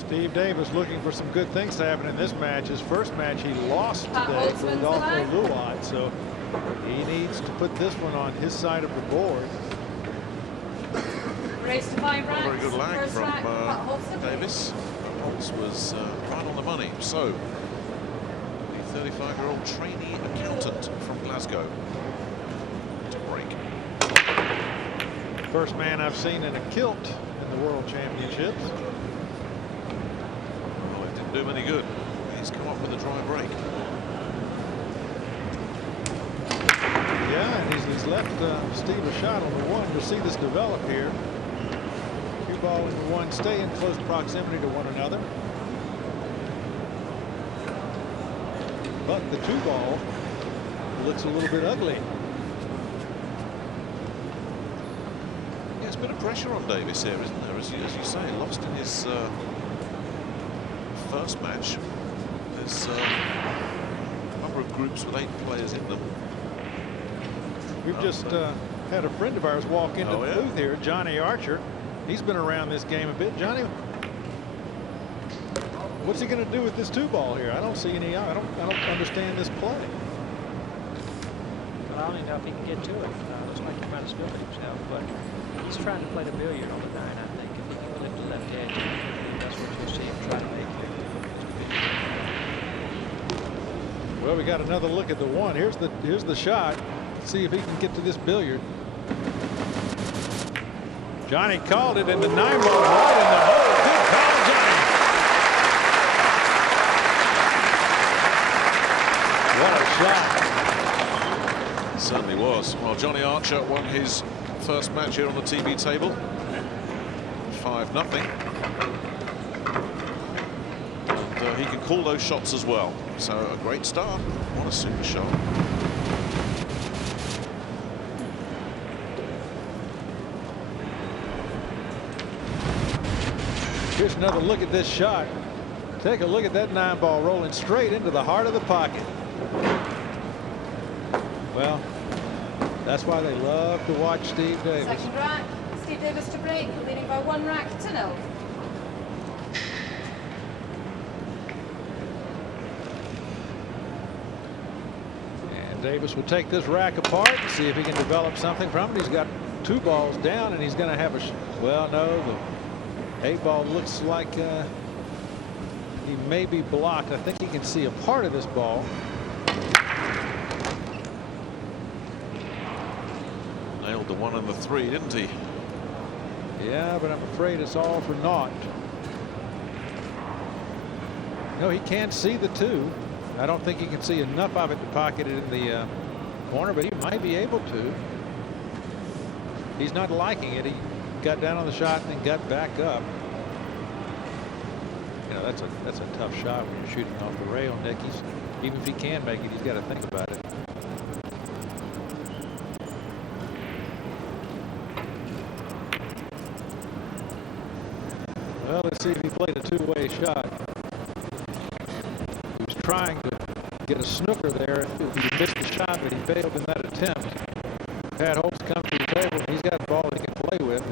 Steve Davis looking for some good things to happen in this match. His first match he lost today to Rodolfo Luat, so he needs to put this one on his side of the board. Very good lag from Davis. Holtz was right on the money. So the 35-year-old trainee accountant from Glasgow to break. First man I've seen in a kilt in the World Championships. Oh, it didn't do him any good. He's come up with a dry break. Yeah, and he's left Steve a shot on the one. You'll see this develop here. Cue ball and the one stay in close proximity to one another. But the two ball looks a little bit ugly. Yeah, there's a bit of pressure on Davis here, isn't there? As you say, lost in his first match. There's a number of groups with 8 players in them. We've just had a friend of ours walk into the booth here, Johnny Archer. He's been around this game a bit. Johnny, what's he going to do with this two ball here? I don't see any. I don't understand this play. Well, I don't even know if he can get to it. Looks like he's trying to spill it himself, but he's trying to play the billiard on the 9. I think if he can lift the left edge, that's what you'll see him try to make here. Well, we got another look at the one. Here's the shot. Let's see if he can get to this billiard. Johnny called it, and the 9 ball right in the hole. Good call, Johnny. What a shot. It certainly was. Well, Johnny Archer won his first match here on the TV table. 5-0. And he can call those shots as well. So a great start. What a super shot. Here's another look at this shot. Take a look at that 9 ball rolling straight into the heart of the pocket. Well, that's why they love to watch Steve Davis. Second rack, Steve Davis to break, leading by 1 rack to 0. And Davis will take this rack apart and see if he can develop something from it. He's got 2 balls down, and he's going to have a. Well, no, the 8 ball looks like he may be blocked. I think he can see a part of this ball. Nailed the 1 and the 3, didn't he? Yeah, but I'm afraid it's all for naught. No, he can't see the 2. I don't think he can see enough of it to pocket it in the corner, but he might be able to. He's not liking it. He got down on the shot and then got back up. You know, that's a tough shot when you're shooting off the rail, Nick. Even if he can make it, he's got to think about it. Well, let's see if he played a 2-way shot. He was trying to get a snooker there if he missed the shot, but he failed in that attempt. Pat Holtz comes to the table, and he's got a ball he can play with.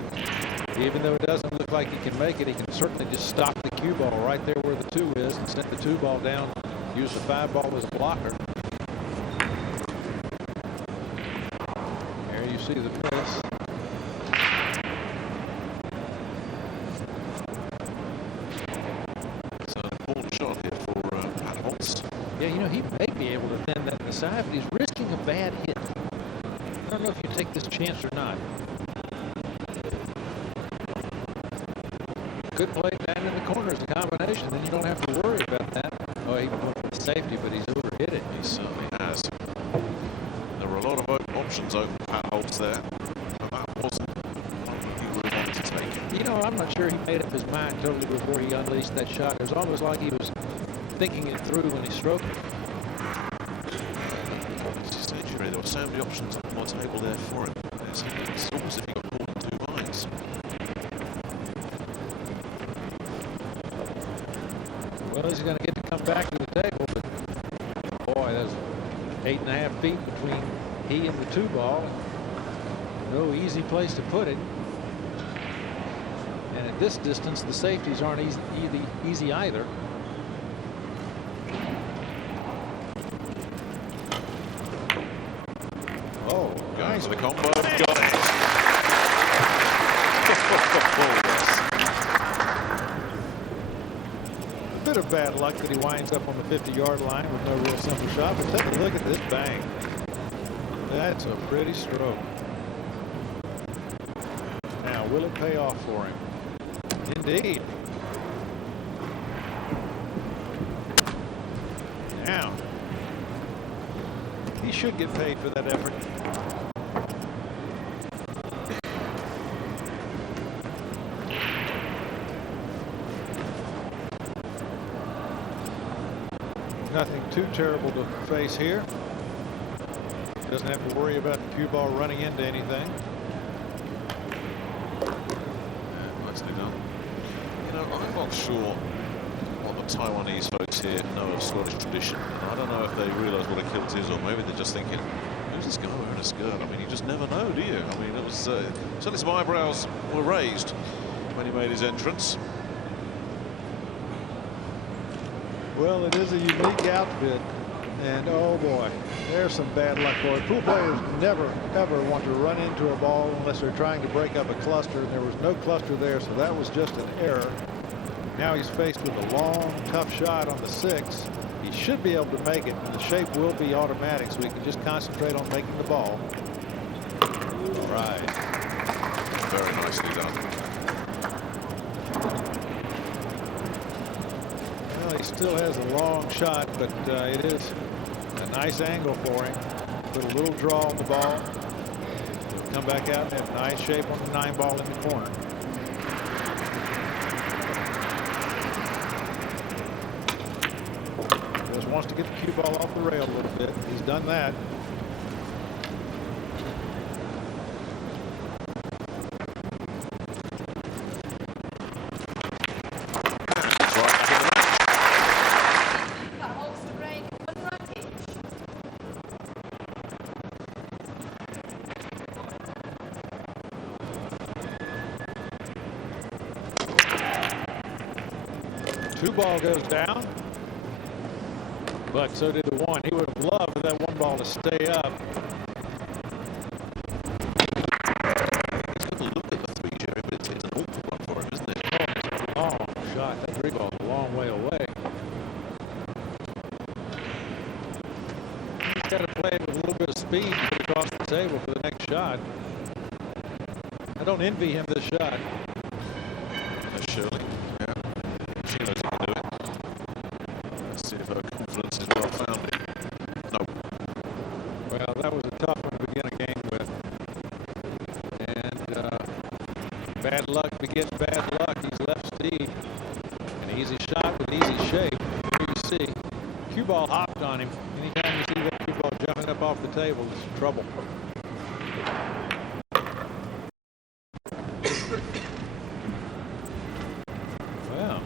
And even though it doesn't look like he can make it, he can certainly just stop the cue ball right there where the 2 is and send the 2 ball down, use the 5 ball as a blocker. There you see the press. It's an important shot here for Pat Holtz. Yeah, you know, he may be able to thin that in the side, but he's risking a bad hit. I don't know if you take this chance or not. Could play down in the corner as a combination, then you don't have to worry about that. Oh, he went for the safety, but he's overhit it. He certainly has. There were a lot of options open for Pat Holtz there, but that wasn't one he really wanted to take. You know, I'm not sure he made up his mind totally before he unleashed that shot. It was almost like he was thinking it through when he stroked it. As you say, Jerry, there were so many options on the table there for him. It's almost as if he got caught in 2 minds. Well, he's going to get to come back to the table, but boy, there's 8.5 feet between he and the 2 ball. No easy place to put it. And at this distance, the safeties aren't easy either. Oh, going for the combo. Got it. A bit of bad luck that he winds up on the 50-yard line with no real simple shot. But take a look at this bang. That's a pretty stroke. Now, will it pay off for him? Indeed. Now, he should get paid for that effort. Nothing too terrible to face here. Doesn't have to worry about the cue ball running into anything. Nicely done. You know, I'm not sure what the Taiwanese folks here know of Scottish tradition. I don't know if they realise what a kilt is, or maybe they're just thinking, who's this guy wearing a skirt? I mean, you just never know, do you? I mean, it was certainly some eyebrows were raised when he made his entrance. Well, it is a unique outfit, and oh boy, there's some bad luck for it. Pool players never ever want to run into a ball unless they're trying to break up a cluster, and there was no cluster there, so that was just an error. Now he's faced with a long, tough shot on the 6. He should be able to make it, and the shape will be automatic, so he can just concentrate on making the ball. All right. Very nicely done. Well, he still has a long shot, but it is a nice angle for him. Put a little draw on the ball. Come back out and have nice shape on the 9 ball in the corner. Just wants to get the cue ball off the rail a little bit. He's done that. Two ball goes down, but so did the 1. He would have loved for that 1 ball to stay up. He's got to look at the 3, Jerry, but it's an awful one for him, isn't it? Oh, long shot. That 3 ball's a long way away. He's got to play it with a little bit of speed to get across the table for the next shot. I don't envy him this shot. Shirley. Yeah. She knows he can do it. Let's see if her confidence is well founded. No. Well, that was a tough one to begin a game with. And bad luck begets bad luck. He's left Steve. An easy shot with easy shape. Here you see, cue ball hopped on him. Anytime you see that cue ball jumping up off the table, it's trouble. Well,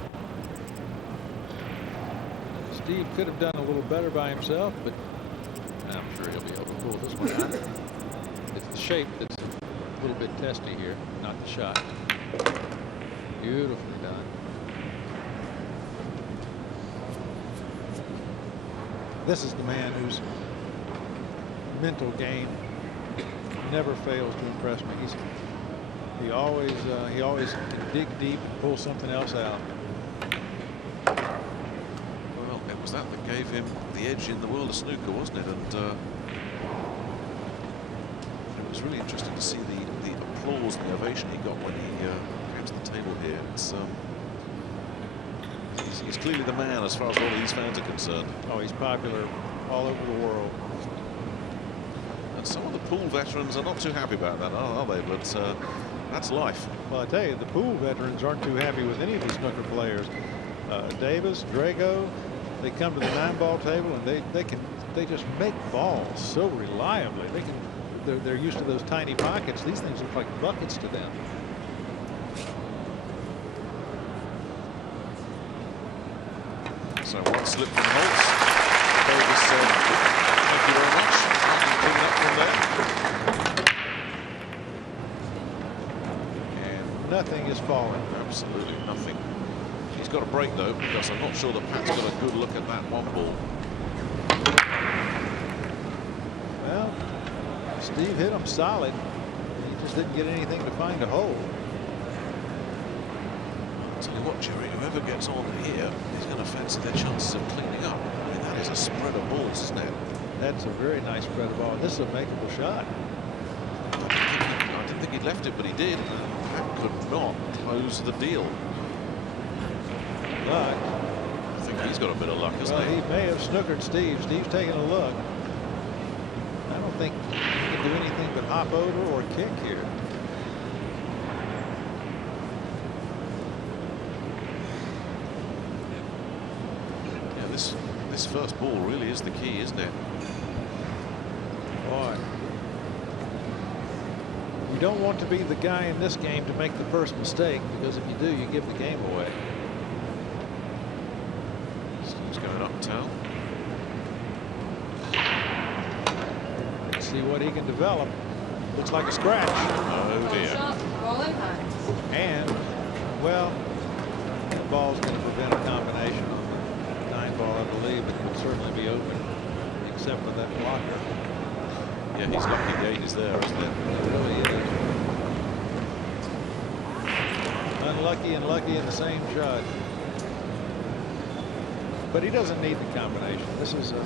Steve could have done a little better by himself, but I'm sure he'll be able to pull this one out. It's the shape that's a little bit testy here, not the shot. Beautifully done. This is the man whose mental game never fails to impress me. He always can dig deep and pull something else out. Well, it was that gave him the edge in the world of snooker, wasn't it? And it was really interesting to see the applause and the ovation he got when he came to the table here. It's he's clearly the man as far as all of these fans are concerned. Oh, he's popular all over the world. And some of the pool veterans are not too happy about that, are they? But that's life. Well, I tell you, the pool veterans aren't too happy with any of these snooker players. Davis, Drago, they come to the 9-ball table and they just make balls so reliably. They're used to those tiny pockets. These things look like buckets to them. So one slip from Holtz. Davis said, thank you very much. Clean up from there. And nothing is falling. Absolutely nothing. He's got a break though, because I'm not sure that Pat's got a good look at that one ball. Well, Steve hit him solid. He just didn't get anything to find a hole. Tell you what, Jerry, whoever gets on here is going to fancy their chances of cleaning up. I mean, that is a spread of balls, isn't it? That's a very nice spread of ball. This is a makeable shot. I didn't think he'd left it, but he did. Pat could not close the deal. But I think he's got a bit of luck, hasn't well, he? he may have snookered Steve. Steve's taking a look. I don't think he can do anything but hop over or kick here. This first ball really is the key, isn't it? Boy. You don't want to be the guy in this game to make the first mistake, because if you do, you give the game away. Steve's going uptown. Let's see what he can develop. Looks like a scratch. Oh dear. Ball in hand. And, well, the ball's going to prevent a combination on the 9 ball, I believe. It will certainly be open, except for that blocker. Yeah, he's lucky the 8 is there, isn't it? It really is. Unlucky and lucky in the same shot. But he doesn't need the combination. This is a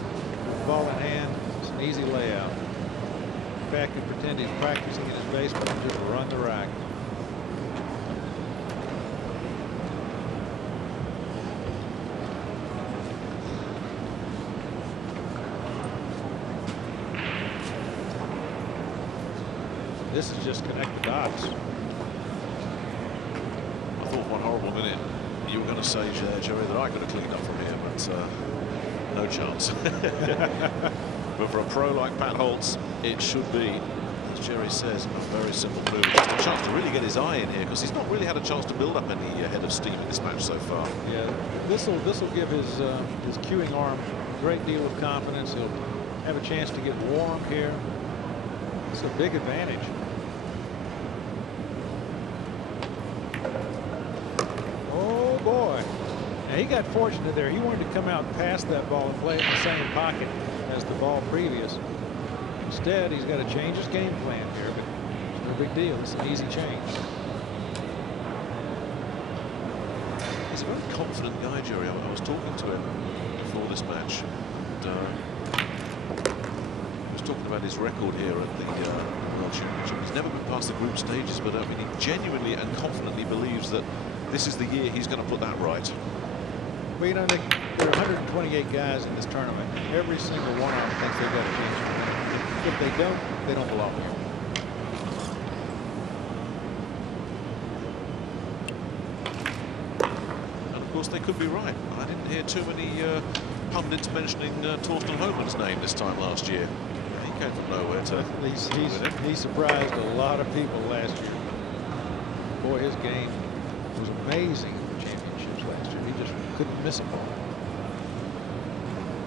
ball in hand. It's an easy layout. In fact, he pretend he's practicing in his basement and just run the rack. This is just connect the dots. I thought one horrible minute you were going to say, Jerry, that I could have cleaned up from here, but no chance. But for a pro like Pat Holtz, it should be, as Jerry says, a very simple move. Just a chance to really get his eye in here, because he's not really had a chance to build up any head of steam in this match so far. Yeah, this will give his cueing arm a great deal of confidence. He'll have a chance to get warm here. It's a big advantage. Oh boy! Now he got fortunate there. He wanted to come out past that ball and play it in the same pocket as the ball previous. Instead, he's got to change his game plan here, but it's no big deal. It's an easy change. He's a very confident guy, Jerry. I was talking to him before this match. And, he was talking about his record here at the World Championship. He's never been past the group stages, but I mean, he genuinely and confidently believes that this is the year he's going to put that right. Well, you know, Nick, there are 128 guys in this tournament. Every single one of them thinks they've got a chance to win. If they don't belong here. And of course, they could be right. I didn't hear too many pundits mentioning Torsten Homan's name this time last year. He came from nowhere to He surprised a lot of people last year. Boy, his game was amazing at the championships last year. He just couldn't miss a ball.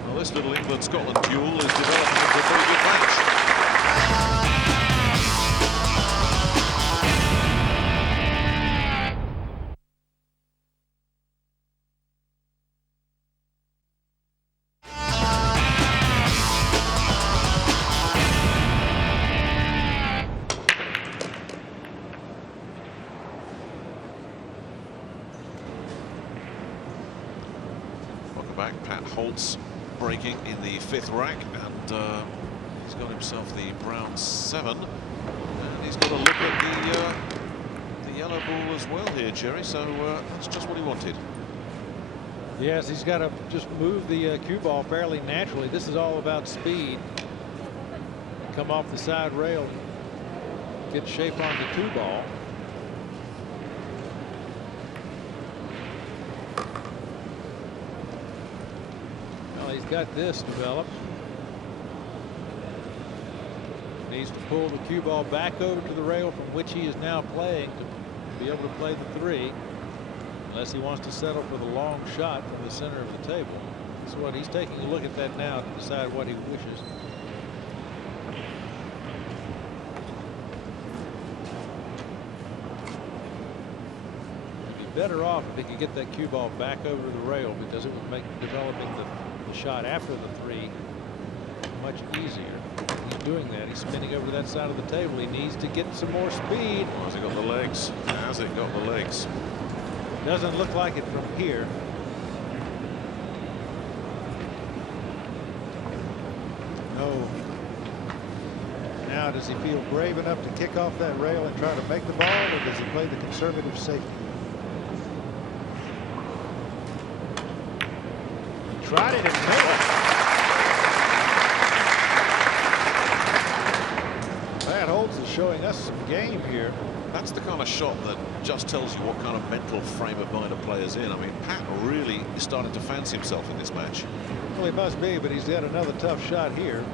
Well, this little England-Scotland duel is developing into a very good match. Welcome back, Pat Holtz. Breaking in the 5th rack, and he's got himself the brown 7, and he's got a look at the yellow ball as well here, Jerry. So that's just what he wanted. Yes, he's got to just move the cue ball fairly naturally. This is all about speed. Come off the side rail, get shape on the 2 ball. He's got this developed. Needs to pull the cue ball back over to the rail from which he is now playing to be able to play the 3, unless he wants to settle for the long shot from the center of the table. That's what he's taking a look at that now to decide what he wishes. better off if he could get that cue ball back over the rail, because it would make developing the shot after the 3 much easier. He's doing that. He's spinning over to that side of the table. He needs to get some more speed. Well, has it got the legs? Has it got the legs? Doesn't look like it from here. No. Now, does he feel brave enough to kick off that rail and try to make the ball, or does he play the conservative safety? He tried it and made it. Pat Holtz is showing us some game here. That's the kind of shot that just tells you what kind of mental frame of mind a player's in. I mean, Pat really is starting to fancy himself in this match. Well, he must be, but he's got another tough shot here.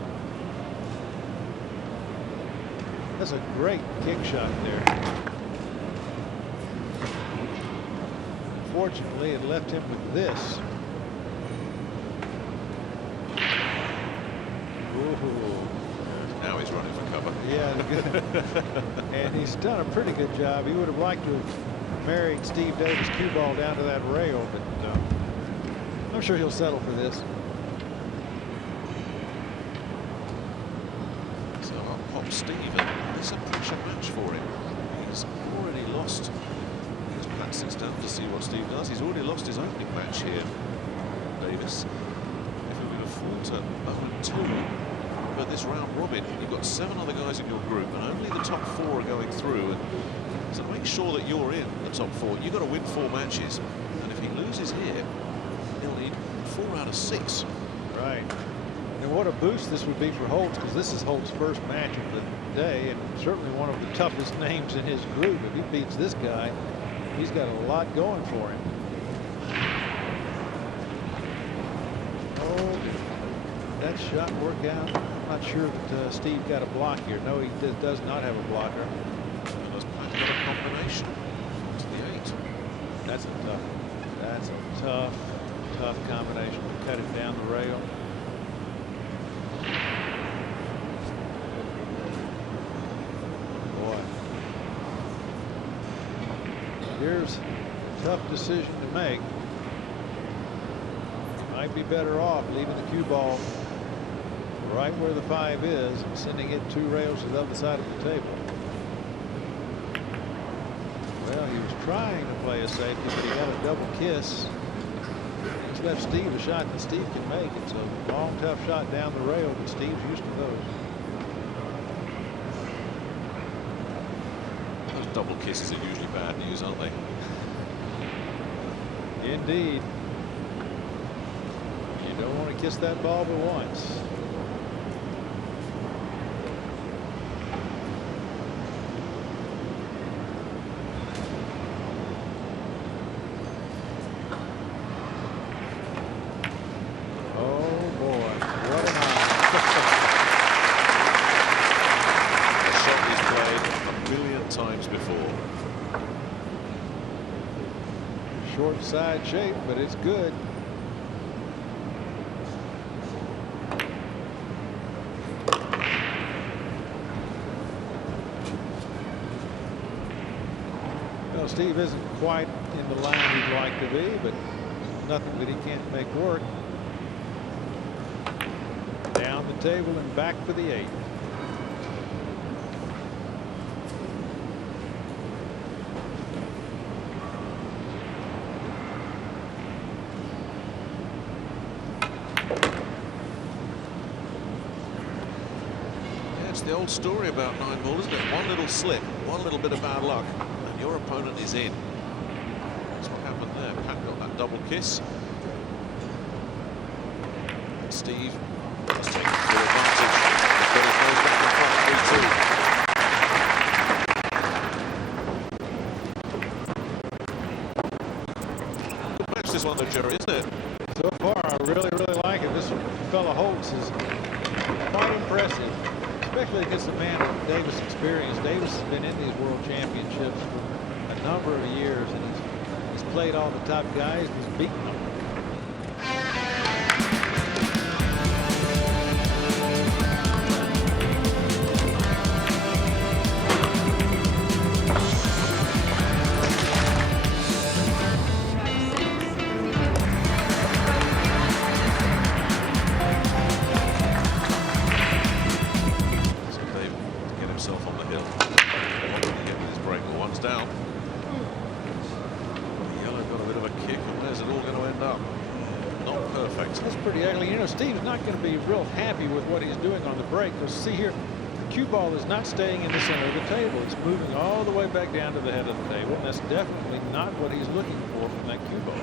That's a great kick shot there. Fortunately, it left him with this. Ooh. Now he's running for cover. Yeah, and he's done a pretty good job. He would have liked to have married Steve Davis' cue ball down to that rail, but I'm sure he'll settle for this. So up pops Steve, and it's a pressure match for him. He's already lost. As Pat sits down to see what Steve does, he's already lost his opening match here. Davis. If we were to fall to 0-2. But this round robin, you've got 7 other guys in your group, and only the top 4 are going through. And to make sure that you're in the top 4, you've got to win 4 matches. And if he loses here, he'll need 4 out of 6. Right. And what a boost this would be for Holtz, because this is Holtz's first match of the day, and certainly one of the toughest names in his group. If he beats this guy, he's got a lot going for him. Oh, that shot work out? I'm not sure that Steve got a block here. No, he does not have a blocker. Does Pat got a combination to the 8? That's a tough combination to cut it down the rail. Boy, here's a tough decision to make. Might be better off leaving the cue ball right where the 5 is and sending it 2 rails to the other side of the table. Well, he was trying to play a safety, but he got a double kiss. He's left Steve a shot that Steve can make. It's a long, tough shot down the rail, but Steve's used to those. Those double kisses are usually bad news, aren't they? Indeed. You don't want to kiss that ball but once. Short side shape, but it's good. Well, Steve isn't quite in the line he'd like to be, but nothing that he can't make work. Down the table and back for the 8. The old story about 9 ball, isn't it? One little slip, one little bit of bad luck, and your opponent is in. That's what happened there. Pat got that double kiss. And Steve has taken full advantage. But he goes back in front 3-2. Good match this one though, Jerry, isn't it? So far, I really like it. This fella Holtz is quite impressive. Especially against a man of Davis' experience. Davis has been in these world championships for a number of years, and he's played all the top guys and he's beaten them. down. Yellow got a bit of a kick, and where's it all going to end up? Not perfect. That's pretty ugly. You know, Steve's not going to be real happy with what he's doing on the break. Because see here, the cue ball is not staying in the center of the table. It's moving all the way back down to the head of the table. And that's definitely not what he's looking for from that cue ball.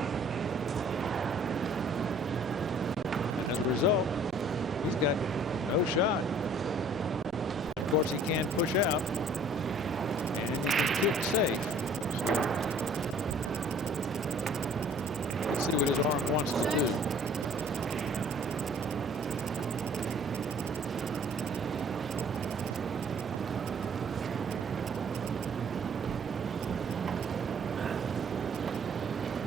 As a result, he's got no shot. Of course, he can push out. And he can kick safe. Let's see what his arm wants to do.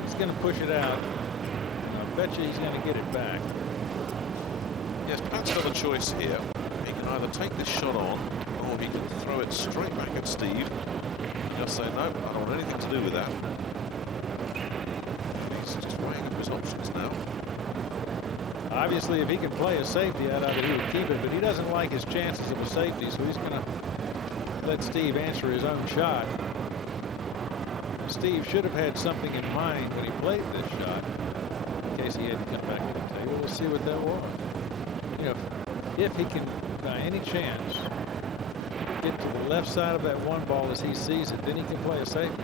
He's going to push it out. I bet you he's going to get it back. Yes, Pat's got a choice here. He can either take this shot on, or he can throw it straight back at Steve. Just say, no, I don't want anything to do with that. He's just weighing up his options now. Obviously, if he can play a safety out of it, he would keep it, but he doesn't like his chances of a safety, so he's going to let Steve answer his own shot. Steve should have had something in mind when he played this shot, in case he had to come back to the table. We'll see what that was. You know, if he can, by any chance, get to the left side of that one ball as he sees it, then he can play a safety.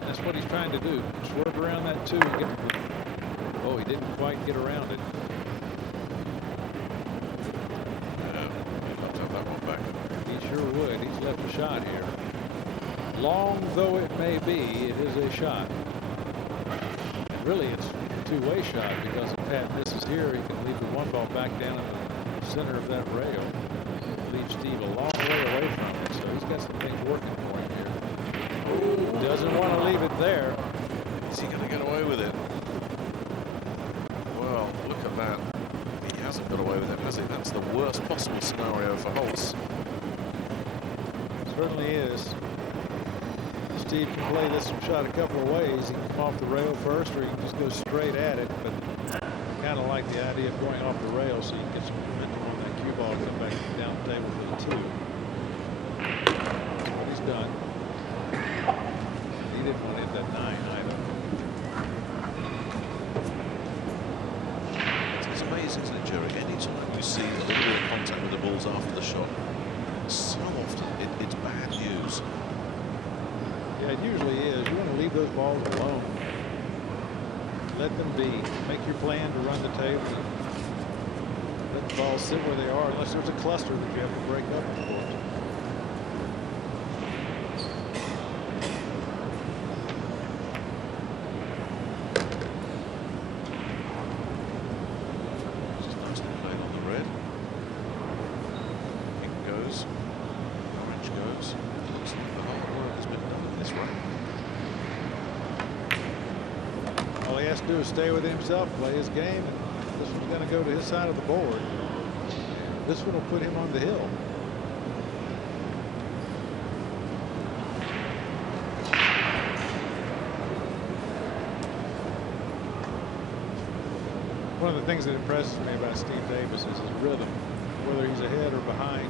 That's what he's trying to do. Swerve around that two and get to the... Oh, he didn't quite get around it. Yeah, I'll have that one back. He sure would. He's left a shot here. Long though it may be, it is a shot. Really, it's a two-way shot, because if Pat misses here, he can leave the one ball back down in the center of that rail. Leave Steve a long way away from it, so he's got some things working for him here. Doesn't want to leave it there. Is he going to get away with it? Well, look at that. He hasn't got away with it, has he? That's the worst possible scenario for Holtz. Certainly is. Steve can play this shot a couple of ways. He can come off the rail first, or he can just go straight at it. But I kind of like the idea of going off the rail so you can get some momentum on that cue ball and come back down the table for the two. That's what he's done. He didn't want to hit that 9 either. It's amazing, isn't it, Jerry? Anytime you see a little bit of contact with the balls after the shot, so often it's bad news. Yeah, it usually is. You want to leave those balls alone. Let them be. Make your plan to run the table. Let the balls sit where they are, unless there's a cluster that you have to break up, of course. Just nicely played on the red. Pink goes. Orange goes. Looks like the hard work has been done in this round. All he has to do is stay with himself, play his game, and this one's going to go to his side of the board. This one will put him on the hill. One of the things that impresses me about Steve Davis is his rhythm. Whether he's ahead or behind,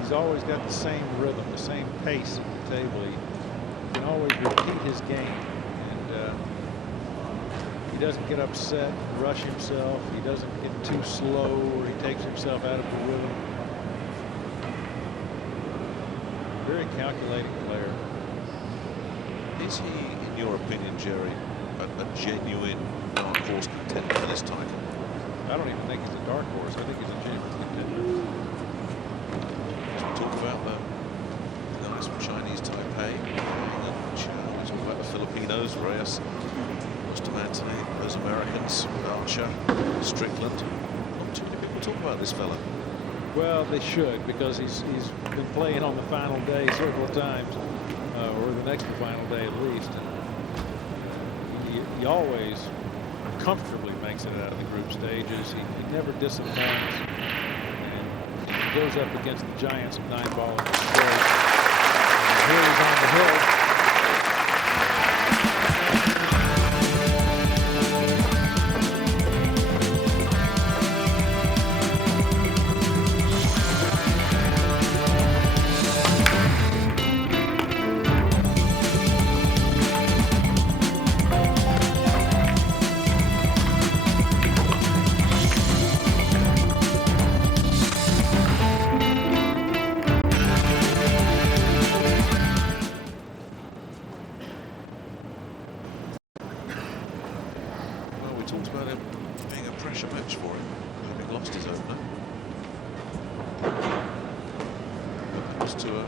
he's always got the same rhythm, the same pace at the table. He can always repeat his game. He doesn't get upset, rush himself. He doesn't get too slow, or he takes himself out of the rhythm. Very calculating player. Is he, in your opinion, Jerry, a genuine dark horse contender for this title? I don't even think he's a dark horse. I think he's a genuine contender. As we talk about the guys from Chinese Taipei, we talk about the Filipinos, Reyes, Bustamante, those Americans, Archer, Strickland. Not too many people talk about this fella. Well, they should, because he's been playing on the final day several times, or the next final day at least. And he always comfortably makes it out of the group stages. He never disappoints. And he goes up against the giants of 9-ball in the straight. Here he's on the hill. pressure match for him, having lost his opener. But to a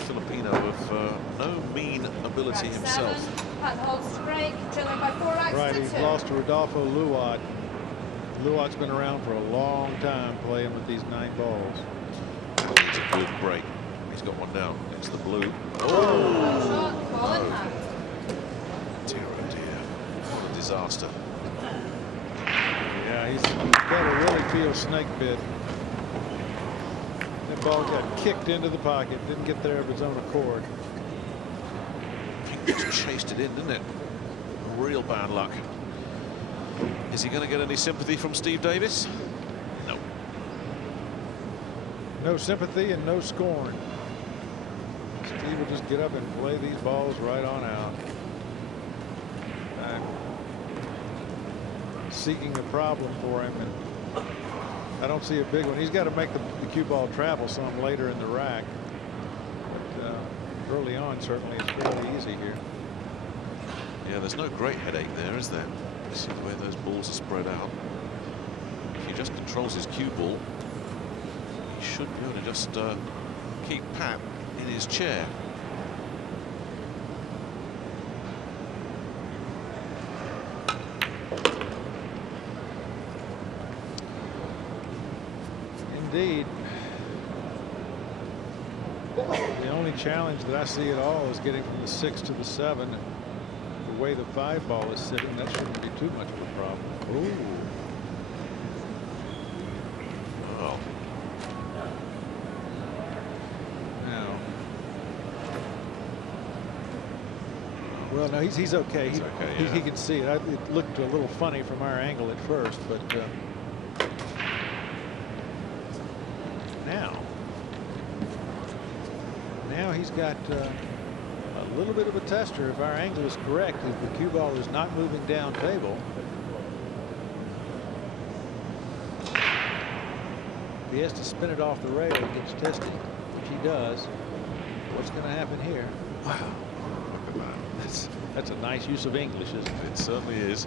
Filipino of no mean ability Rack himself. 7, Pat Holtz to break, trailing by 4 racks Right, to he's 2. lost to Rodolfo Luat. Luat's been around for a long time playing with these 9 balls. It's a good break. He's got one down. It's the blue. Well shot, ball in hand. Dear, oh dear. What a disaster. Yeah, he's got a really field snake bit. That ball got kicked into the pocket, didn't get there of its own accord. Just chased it in, didn't it? Real bad luck. Is he going to get any sympathy from Steve Davis? No. No sympathy and no scorn. Steve will just get up and play these balls right on out. I'm seeking a problem for him, and I don't see a big one. He's got to make the cue ball travel some later in the rack. But early on, certainly, it's fairly easy here. Yeah, there's no great headache there, is there? You see the way those balls are spread out. If he just controls his cue ball, he should be able to just keep Pat in his chair. Indeed. The only challenge that I see at all is getting from the 6 to the 7. The way the 5 ball is sitting, that shouldn't be too much of a problem. Ooh. Oh. Now. Well, no, he's okay. He's okay, yeah. He can see it. It looked a little funny from our angle at first, but now he's got a little bit of a tester. If our angle is correct, if the cue ball is not moving down table, if he has to spin it off the rail, it gets tested, which he does. What's going to happen here? Wow. Look at that. That's a nice use of English, isn't it? It certainly is.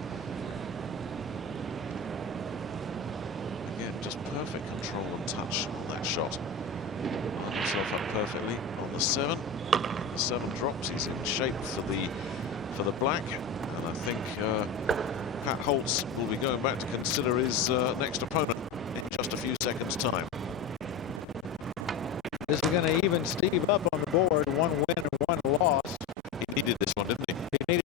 Again, just perfect control and touch on that shot. Lined himself up perfectly on the 7. The 7 drops. He's in shape for the black, and I think Pat Holtz will be going back to consider his next opponent in just a few seconds' time. This is going to even Steve up on the board. 1 win and 1 loss. He needed this one, didn't he? He needed